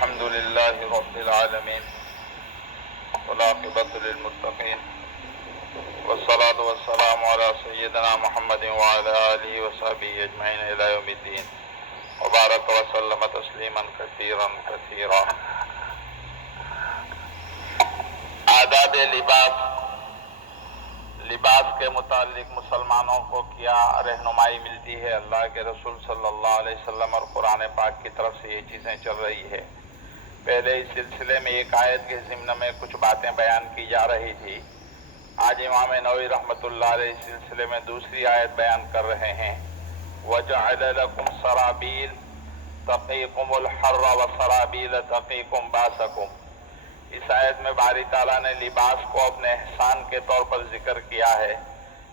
الحمد لله رب العالمين والعاقبة للمتقين والصلاة والسلام على سيدنا محمد وعلى آله وصحبه أجمعين إلى يوم الدين وبارك وسلم تسليما كثيرا كثيرا. آداب لباس کے متعلق مسلمانوں کو کیا رہنمائی ملتی ہے؟ اللہ کے رسول صلی اللہ علیہ وسلم اور قرآن پاک کی طرف سے یہ چیزیں چل رہی ہے. پہلے اس سلسلے میں ایک آیت کے ضمن میں کچھ باتیں بیان کی جا رہی تھی. آج امام نووی رحمۃ اللہ علیہ اس سلسلے میں دوسری آیت بیان کر رہے ہیں. وَجَعَلَ لَكُمْ سَرَابِيلَ تَقِيكُمُ الْحَرَّ وَسَرَابِيلَ تَقِيكُمْ بَأْسَكُمْ. اس آیت میں باری تعالیٰ نے لباس کو اپنے احسان کے طور پر ذکر کیا ہے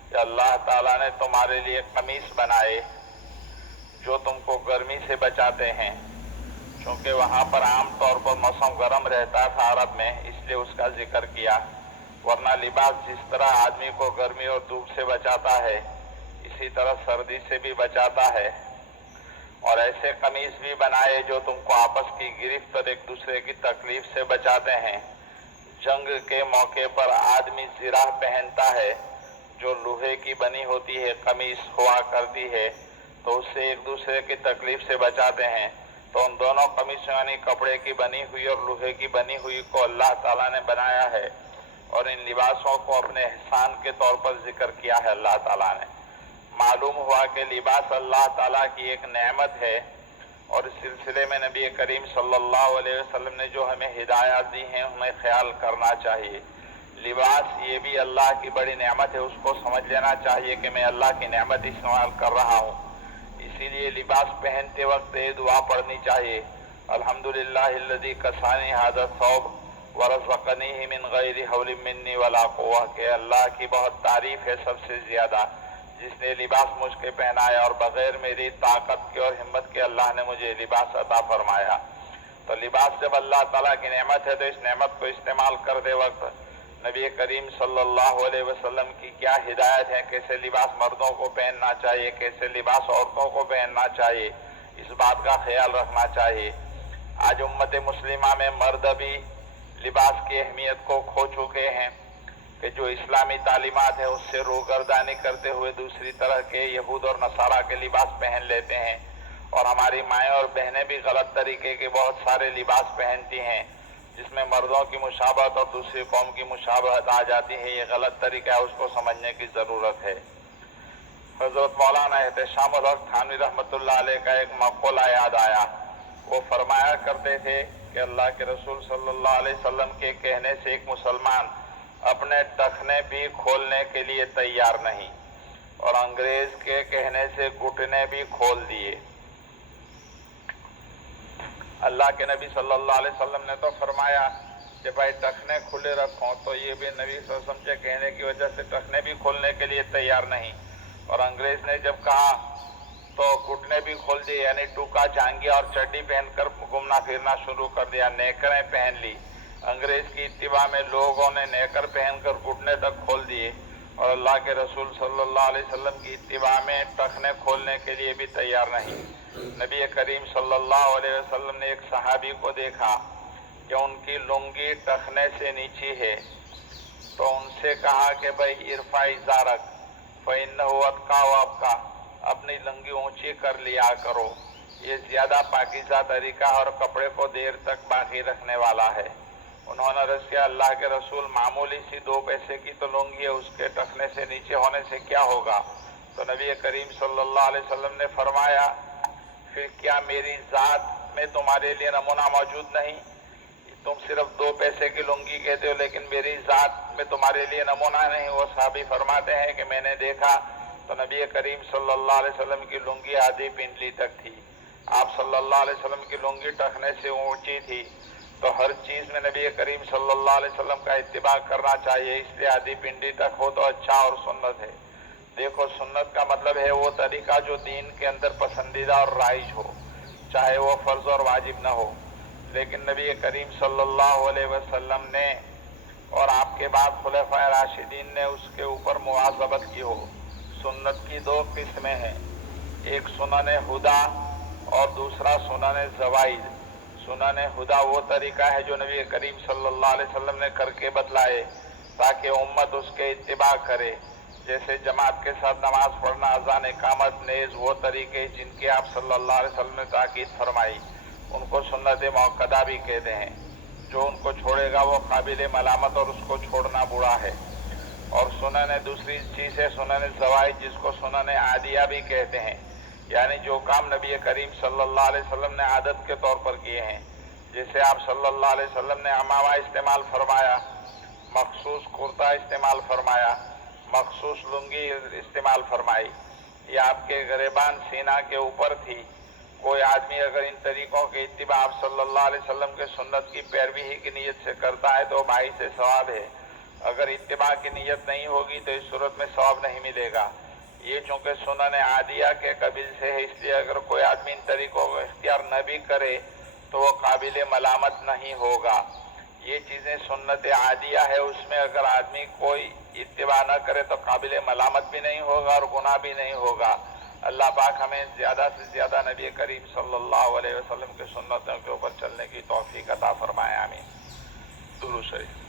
کہ اللہ تعالیٰ نے تمہارے لیے قمیص بنائے جو تم کو گرمی سے بچاتے ہیں. چونکہ وہاں پر عام طور پر موسم گرم رہتا تھا عرب میں، اس لیے اس کا ذکر کیا. ورنہ لباس جس طرح آدمی کو گرمی اور دھوپ سے بچاتا ہے اسی طرح سردی سے بھی بچاتا ہے. اور ایسے قمیص بھی بنائے جو تم کو آپس کی گرفت اور ایک دوسرے کی تکلیف سے بچاتے ہیں. جنگ کے موقع پر آدمی زرہ پہنتا ہے جو لوہے کی بنی ہوتی ہے، قمیص ہوا کرتی ہے، تو اس سے ایک دوسرے کی تکلیف سے بچاتے ہیں. تو ان دونوں قمیصوں یعنی کپڑے کی بنی ہوئی اور لوہے کی بنی ہوئی کو اللہ تعالیٰ نے بنایا ہے اور ان لباسوں کو اپنے احسان کے طور پر ذکر کیا ہے اللہ تعالیٰ نے. معلوم ہوا کہ لباس اللہ تعالیٰ کی ایک نعمت ہے اور اس سلسلے میں نبی کریم صلی اللہ علیہ وسلم نے جو ہمیں ہدایات دی ہیں ہمیں خیال کرنا چاہیے. لباس یہ بھی اللہ کی بڑی نعمت ہے، اس کو سمجھ لینا چاہیے کہ میں اللہ کی نعمت استعمال کر رہا ہوں. اسی لیے لباس پہنتے وقت یہ دعا پڑھنی چاہیے: الحمدللہ الذی کسانی ھذا الثوب ورزقنیہ من غیر حول منی ولا قوہ. کہ اللہ کی بہت تعریف ہے سب سے زیادہ جس نے لباس مجھ کے پہنایا اور بغیر میری طاقت کے اور ہمت کے اللہ نے مجھے لباس عطا فرمایا. تو لباس جب اللہ تعالیٰ کی نعمت ہے تو اس نعمت کو استعمال کرتے وقت نبی کریم صلی اللہ علیہ وسلم کی کیا ہدایت ہے، کیسے لباس مردوں کو پہننا چاہیے، کیسے لباس عورتوں کو پہننا چاہیے، اس بات کا خیال رکھنا چاہیے. آج امت مسلمہ میں مرد بھی لباس کی اہمیت کو کھو چکے ہیں کہ جو اسلامی تعلیمات ہے اس سے روگردانی کرتے ہوئے دوسری طرح کے یہود اور نصارہ کے لباس پہن لیتے ہیں. اور ہماری مائیں اور بہنیں بھی غلط طریقے کے بہت سارے لباس پہنتی ہیں جس میں مردوں کی مشابہت اور دوسری قوم کی مشابہت آ جاتی ہے. یہ غلط طریقہ ہے، اس کو سمجھنے کی ضرورت ہے. حضرت مولانا احتشام الحق تھانوی رحمۃ اللہ علیہ کا ایک مقولہ یاد آیا. وہ فرمایا کرتے تھے کہ اللہ کے رسول صلی اللہ علیہ وسلم کے کہنے سے ایک مسلمان اپنے ٹخنے بھی کھولنے کے لیے تیار نہیں اور انگریز کے کہنے سے گھٹنے بھی کھول دیے. اللہ کے نبی صلی اللہ علیہ وسلم نے تو فرمایا کہ بھائی ٹخنے کھلے رکھو، تو یہ بھی نبی صلی اللہ علیہ وسلم کے کہنے کی وجہ سے ٹخنے بھی کھولنے کے لیے تیار نہیں. اور انگریز نے جب کہا تو گھٹنے بھی کھول دیے، یعنی ٹوکا جانگیا اور چڈی پہن کر گھومنا پھرنا شروع کر دیا، نیکریں پہن لی. انگریز کی اتباع میں لوگوں نے نیکر پہن کر گھٹنے تک کھول دیے اور اللہ کے رسول صلی اللہ علیہ وسلم کی اتباع میں ٹخنے کھولنے کے لیے بھی تیار نہیں. نبی کریم صلی اللہ علیہ وسلم نے ایک صحابی کو دیکھا کہ ان کی لنگی ٹخنے سے نیچی ہے تو ان سے کہا کہ بھائی ارفع ازارک فإنہ اتقی وابقی، اپنی لنگی اونچی کر لیا کرو، یہ زیادہ پاکیزہ طریقہ اور کپڑے کو دیر تک باقی رکھنے والا ہے. انہوں نے رض کیا اللہ کے رسول معمولی سی 2 پیسے کی تو لنگی ہے، اس کے ٹخنے سے نیچے ہونے سے کیا ہوگا؟ تو نبی کریم صلی اللہ علیہ وسلم نے فرمایا پھر کیا میری ذات میں تمہارے لیے نمونہ موجود نہیں؟ تم صرف 2 پیسے کی لنگی کہتے ہو لیکن میری ذات میں تمہارے لیے نمونہ نہیں. وہ صحابی فرماتے ہیں کہ میں نے دیکھا تو نبی کریم صلی اللہ علیہ وسلم کی لنگی آدھی پنڈلی تک تھی. آپ صلی اللہ علیہ وسلم کی لنگی ٹخنے سے اونچی تھی. تو ہر چیز میں نبی کریم صلی اللہ علیہ وسلم کا اتباع کرنا چاہیے، اس لیے آدھی پنڈلی تک ہو تو اچھا اور سنت ہے. دیکھو سنت کا مطلب ہے وہ طریقہ جو دین کے اندر پسندیدہ اور رائج ہو، چاہے وہ فرض اور واجب نہ ہو. لیکن نبی کریم صلی اللہ علیہ وسلم نے اور آپ کے بعد خلفائے راشدین نے اس کے اوپر مواظبت کی ہو. سنت کی 2 قسمیں ہیں، ایک سنن ہدا اور دوسرا سنن زوائد. سنن ہدا وہ طریقہ ہے جو نبی کریم صلی اللہ علیہ وسلم نے کر کے بتلائے تاکہ امت اس کے اتباع کرے، جیسے جماعت کے ساتھ نماز پڑھنا، اذان، اقامت، نیز وہ طریقے جن کی آپ صلی اللہ علیہ وسلم نے تاکید فرمائی، ان کو سنت موقدہ بھی کہتے ہیں۔ جو ان کو چھوڑے گا وہ قابل ملامت اور اس کو چھوڑنا برا ہے۔ اور سنن دوسری چیز ہے سنن زوائد، جس کو سنن عادیہ بھی کہتے ہیں، یعنی جو کام نبی کریم صلی اللہ علیہ وسلم نے عادت کے طور پر کیے ہیں، جیسے آپ صلی اللہ علیہ وسلم نے عمامہ استعمال فرمایا، مخصوص کرتا استعمال فرمایا، مخصوص لنگی استعمال فرمائی، یہ آپ کے گریبان سینہ کے اوپر تھی۔ کوئی آدمی اگر ان طریقوں کے اتباع آپ صلی اللہ علیہ وسلم کے سنت کی پیروی ہی کی نیت سے کرتا ہے تو بھائی سے ثواب ہے، اگر اتباع کی نیت نہیں ہوگی تو اس صورت میں ثواب نہیں ملے گا۔ یہ چونکہ سنن عادیہ کے قبیل سے ہے، اس لیے اگر کوئی آدمی ان طریقوں کو اختیار نہ بھی کرے تو وہ قابل ملامت نہیں ہوگا۔ یہ چیزیں سنت عادیہ ہے، اس میں اگر آدمی کوئی اتباع نہ کرے تو قابل ملامت بھی نہیں ہوگا اور گناہ بھی نہیں ہوگا۔ اللہ پاک ہمیں زیادہ سے زیادہ نبی کریم صلی اللہ علیہ وسلم کے سنتوں کے اوپر چلنے کی توفیق عطا فرمائے، آمین۔ درود شریف۔